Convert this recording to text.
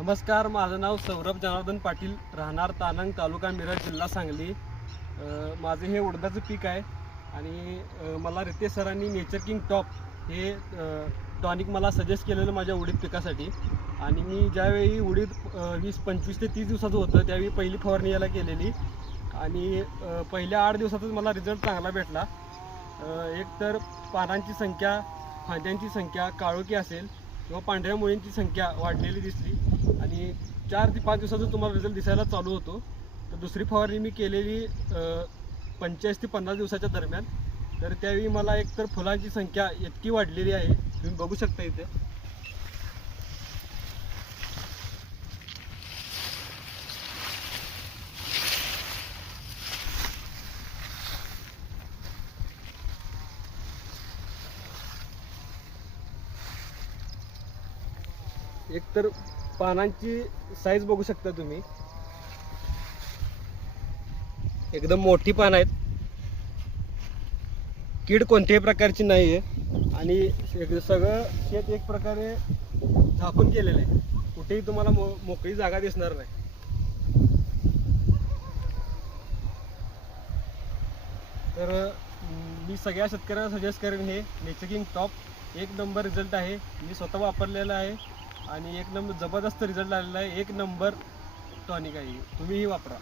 नमस्कार, माझं नाव सौरभ जनार्दन पाटील, राहणार तानंग, तालुका मिरज, जिल्हा सांगली. माझं हे उडदाचं पीक आहे आणि मला रितेश सरांनी नेचर किंग टॉप हे टॉनिक मला सजेस्ट केलेलं माझ्या उडीद पिकासाठी. आणि मी ज्यावेळी उडीद 25 ते 30 दिवसाचं होतं त्यावेळी पहिली फवारणी याला केलेली आणि पहिल्या 8 दिवसातच मला रिझल्ट चांगला भेटला. एक तर पानांची संख्या, फांद्यांची संख्या, काळोखी असेल किंवा पांढऱ्या मुळींची संख्या वाढलेली दिसली आणि 4 ते 5 दिवसातच तुम्हाला रिझल्ट दिसायला चालू होतो. तर दुसरी फवारणी मी केलेली 45 ते 50 दिवसाच्या दरम्यान. तर त्यावेळी मला एकतर फुलांची संख्या इतकी वाढलेली आहे, तुम्ही बघू शकता इथे. एकतर पानांची साईज बघू शकता तुम्ही, एकदम मोठी पान आहेत, कीड कोणत्याही प्रकारची नाही आहे आणि सगळं शेत एक प्रकारे झाकून केलेलं आहे, कुठेही तुम्हाला मोकळी जागा दिसणार नाही. तर मी सगळ्या शेतकऱ्यांना सजेस्ट करेन हे नेचर किंग टॉप एक नंबर रिझल्ट आहे. मी स्वतः वापरलेला आहे आणि एक नंबर जबरदस्त रिझल्ट आलेला आहे. एक नंबर टॉनिक आहे, तुम्हीही वापरा.